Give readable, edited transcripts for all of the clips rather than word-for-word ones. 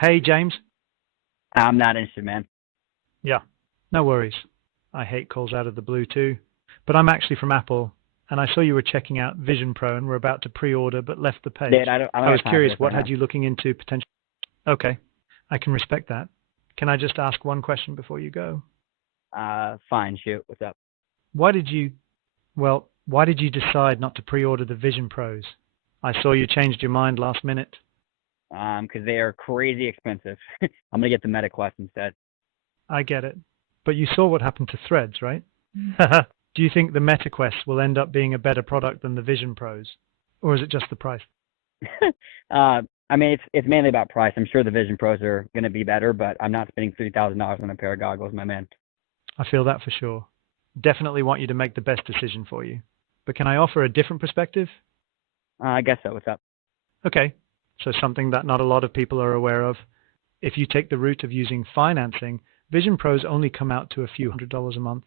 Hey, James. I'm not interested, man. Yeah, no worries. I hate calls out of the blue too. But I'm actually from Apple, and I saw you were checking out Vision Pro and were about to pre-order but left the Dude, page. I don't I was have time for curious, this what right had now. you looking into potential? Okay, I can respect that. Can I just ask one question before you go? Fine, shoot. What's up? Why did you, why did you decide not to pre-order the Vision Pros? I saw you changed your mind last minute. Because they are crazy expensive. I'm gonna get the Meta Quest instead. I get it. But you saw what happened to Threads, right? Do you think the Meta Quest will end up being a better product than the Vision Pros? Or is it just the price? I mean, it's mainly about price. I'm sure the Vision Pros are gonna be better, but I'm not spending $3,000 on a pair of goggles, my man. I feel that for sure. Definitely want you to make the best decision for you. But can I offer a different perspective? I guess so. What's up? Okay, so something that not a lot of people are aware of. If you take the route of using financing, Vision Pros only come out to a few $100s a month.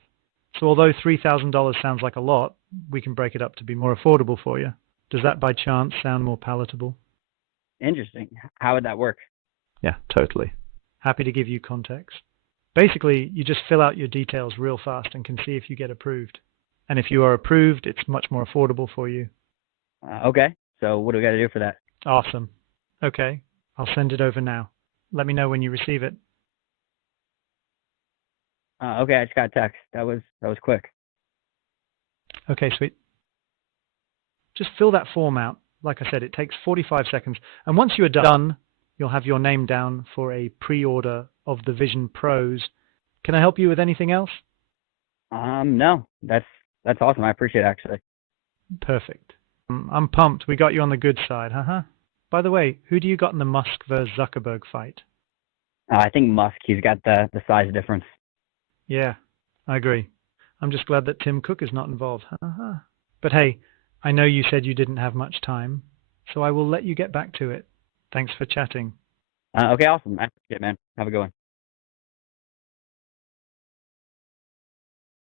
So although $3,000 sounds like a lot, we can break it up to be more affordable for you. Does that by chance sound more palatable? Interesting. How would that work? Yeah, totally. Happy to give you context. Basically, you just fill out your details real fast and can see if you get approved. And if you are approved, it's much more affordable for you. Okay. So what do we got to do for that? Awesome. Okay, I'll send it over now. Let me know when you receive it. Okay, I just got a text. That was quick. Okay, sweet. Just fill that form out. Like I said, it takes 45 seconds. And once you are done, you'll have your name down for a pre-order of the Vision Pros. Can I help you with anything else? No, that's awesome. I appreciate it, actually. Perfect. I'm pumped. We got you on the good side, huh? By the way, who do you got in the Musk versus Zuckerberg fight? I think Musk. He's got the size difference. Yeah, I agree. I'm just glad that Tim Cook is not involved. But hey, I know you said you didn't have much time, so I will let you get back to it. Thanks for chatting. Okay, awesome. I appreciate it, man. Have a good one.